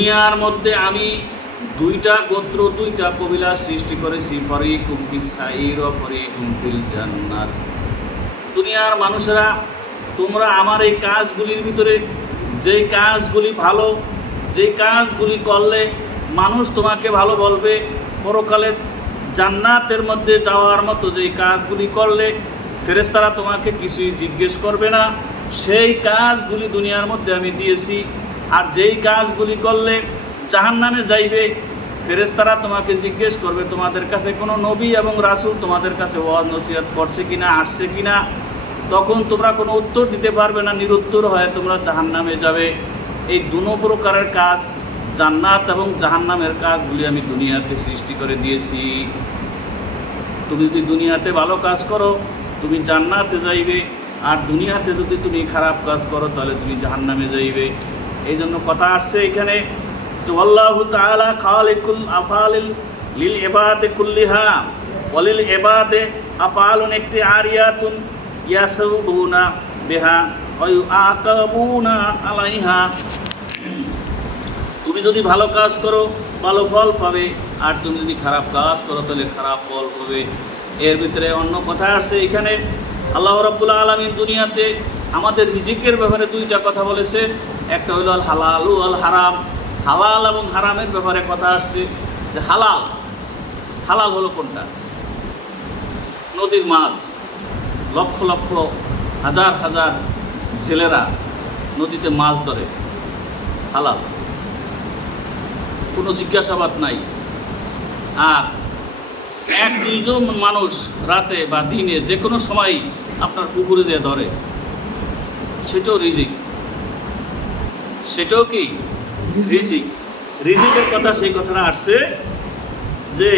দুনিয়ার মধ্যে আমি দুইটা গোত্র দুইটা কবিলা সৃষ্টি করেছি, ফরিকুম ফিস সাইর ওয়া ফরিকুম ফিল জান্নাত। দুনিয়ার মানুষেরা, তোমরা আমার এই কাজগুলির ভিতরে যেই কাজগুলি ভালো, যেই কাজগুলি করলে মানুষ তোমাকে ভালো বলবে, পরকালে জান্নাতের মধ্যে যাওয়ার মতো যেই কাজগুলি করলে ফেরেশতারা তোমাকে কিছুই জিজ্ঞেস করবে না, সেই কাজগুলি দুনিয়ার মধ্যে আমি দিয়েছি। আর যেই কাজগুলি করলে জাহান্নামে যাইবে, ফেরেশতারা তোমাকে জিজ্ঞেস করবে তোমাদের কাছে কোনো নবী এবং রাসূল তোমাদের কাছে ওয়াজ নসিহত করছে কিনা, আসছে কিনা। তখন তোমরা কোনো উত্তর দিতে পারবে না, নিরুত্তর হয়ে তোমরা জাহান্নামে যাবে। এই দুনো প্রকারের কাজ, জান্নাত এবং জাহান্নামের কাজগুলি আমি দুনিয়াতে সৃষ্টি করে দিয়েছি। তুমি যদি দুনিয়াতে ভালো কাজ করো তুমি জান্নাতে যাইবে, আর দুনিয়াতে যদি তুমি খারাপ কাজ করো তাহলে তুমি জাহান্নামে যাইবে। এই জন্য কথা আসছে এখানে যে আল্লাহু তাআলা খালিকুল আফআলিল লিল ইবাদি কুল্লিহা ওয়ালিল ইবাদি আফআলুন ইখতিয়ারিয়াতুন ইয়াসুবুনা বিহা ওয়া ইউআকাবুনা আলাইহা। তুমি যদি ভালো কাজ করো ভালো ফল পাবে, আর তুমি যদি খারাপ কাজ করো তাহলে খারাপ ফল পাবে। এর ভিতরে অন্য কথা আসছে এখানে আল্লাহ রাব্বুল আলামিন দুনিয়াতে আমাদের রিজিকের ব্যাপারে দুইটা কথা বলেছে। একটা হলো আল হালাল ও আল হারাম। হালাল এবং হারামের ব্যাপারে কথা আসছে যে হালাল, হালাল হলো কোনটা? নদীর মাছ, লক্ষ লক্ষ হাজার হাজার জেলেরা নদীতে মাছ ধরে, হালাল, কোনো জিজ্ঞাসাবাদ নাই। আর এক দুইজন মানুষ রাতে বা দিনে যে কোনো সময় আপনার পুকুরে দিয়ে ধরে, সেটাও রিজিক, সেটাও কি রিজিক। রিজিকের কথা সেই কথাটা আসছে যে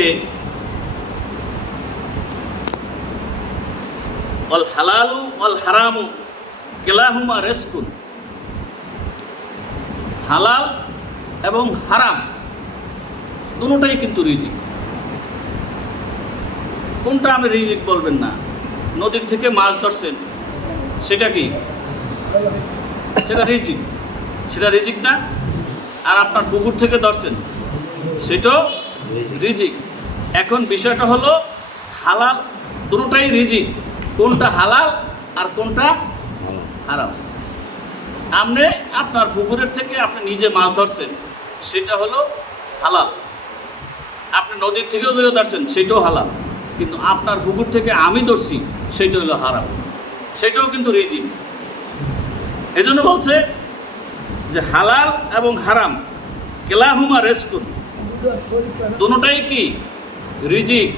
অল হালালু অল হারামু কিলাহুমা রিজকুন। হালাল এবং হারাম দুটোটাই কিন্তু রিজিক। কোনটা আপনি রিজিক বলবেন না? নদীর থেকে মাছ ধরছেন, সেটা কি? সেটা রিজিক, সেটা রিজিক না? আর আপনার পুকুর থেকে ধরছেন, সেটাও রিজিক। এখন বিষয়টা হলো হালাল, দুটোটাই রিজিক। কোনটা হালাল আর কোনটা হারাম? আপনি আপনার পুকুরের থেকে আপনি নিজে মাছ ধরছেন, সেটা হলো হালাল। আপনি নদীর থেকেও যদি ধরছেন, সেটাও হালাল। কিন্তু আপনার পুকুর থেকে আমি ধরছি, সেটা হলো হারাম, সেটাও কিন্তু রিজিক। এজন্য বলছে যে হালাল এবং হারাম কিলাহুমা রিজকুন, দুটোটাই কি রিজিক।